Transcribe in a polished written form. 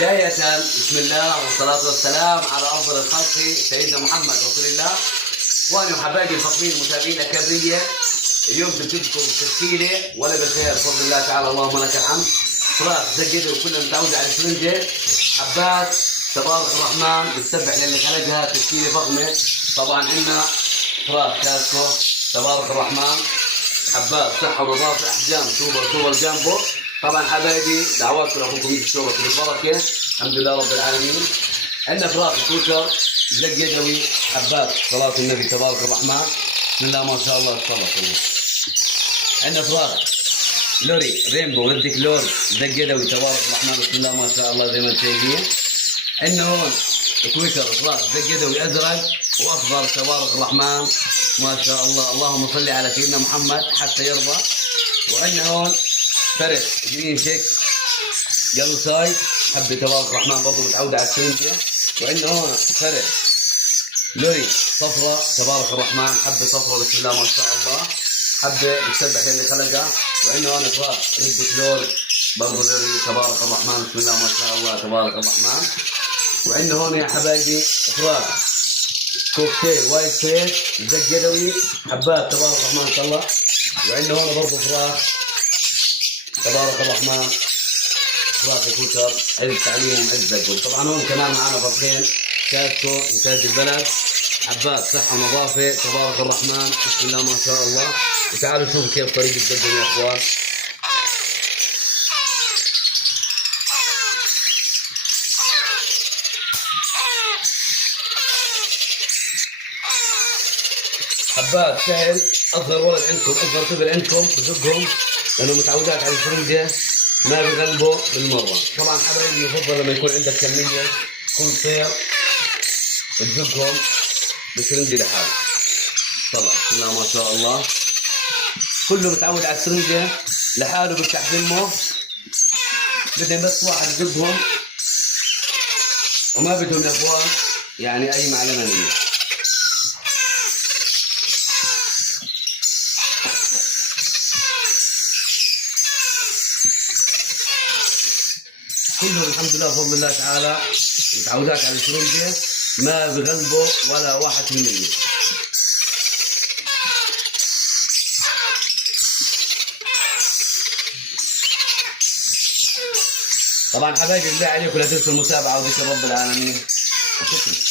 بداية بسم الله والصلاة والسلام على أفضل الخلق سيدنا محمد رسول الله. إخواني وحبايبي الفاطميين المتابعين الكبرية، اليوم بنجيبكم تشكيلة ولا بالخير بفضل الله تعالى، اللهم لك الحمد. فراخ زي كده وكلنا متعودة على الفرنجة، حبات تبارك الرحمن بتسبح للي خلقها، تشكيلة فخمة. طبعا عندنا فراخ كاسكو تبارك الرحمن، حبات صحة ونظافة، أحجام سوبر جامبو. طبعا حبايبي دعواتكم لاخوكم يجي الشوربه بالبركه، الحمد لله رب العالمين. عندنا فراخ كوكر زق يدوي، حبات صلاه النبي تبارك الرحمن، بسم الله ما شاء الله تبارك الله. عندنا فراخ لوري رينبو ردك لون زق يدوي تبارك الرحمن، بسم الله ما شاء الله زي ما انتم شايفين. عندنا هون كويكر فراخ زق يدوي ازرق واخضر تبارك الرحمن ما شاء الله، اللهم صل على سيدنا محمد حتى يرضى. وعندنا هون فرق جرين شيك قلب سايد حبه تبارك الرحمن برضه متعوده على السنجه. وعندنا هون فرق لوري صفراء تبارك الرحمن، حبه صفراء بسم الله ما شاء الله، حبه بتسبح اللي خلقها. وعندنا هون فراخ ردة لور برضه لوري تبارك الرحمن، بسم الله ما شاء الله تبارك الرحمن. وعندنا هون يا حبايبي فراخ كوكتيل وايت فيس زق يدوي، حبات تبارك الرحمن ما شاء الله. وعندنا هون برضه فراخ تبارك الرحمن، فراخ كوكر عز تعليمهم عز زقهم. طبعا هون كمان معنا فرخين كاسكو انتاج البلد، حبات صحه ونظافه تبارك الرحمن، بسم الله ما شاء الله. وتعالوا شوفوا كيف طريقه زقهم يا اخوان. حبات سهل، اصغر ولد عندكم اصغر طفل عندكم بزقهم لانه متعودات على الفرنجه ما بقلبه بالمره. طبعا حبايبي يفضل لما يكون عندك كميه تكون صير تزقهم بالفرنجه لحاله. طلع بسم الله ما شاء الله، كله متعود على الفرنجه لحاله بيفتح فمه، بدهم بس واحد يزقهم وما بدهم يا اخوان يعني اي معلمه منه. كلهم الحمد لله بفضل الله تعالى متعودات على الفرنجة ما بغلبوا ولا 1%. طبعا حبايبي بالله عليكم لا تنسوا المتابعة وذكر رب العالمين. شكرا.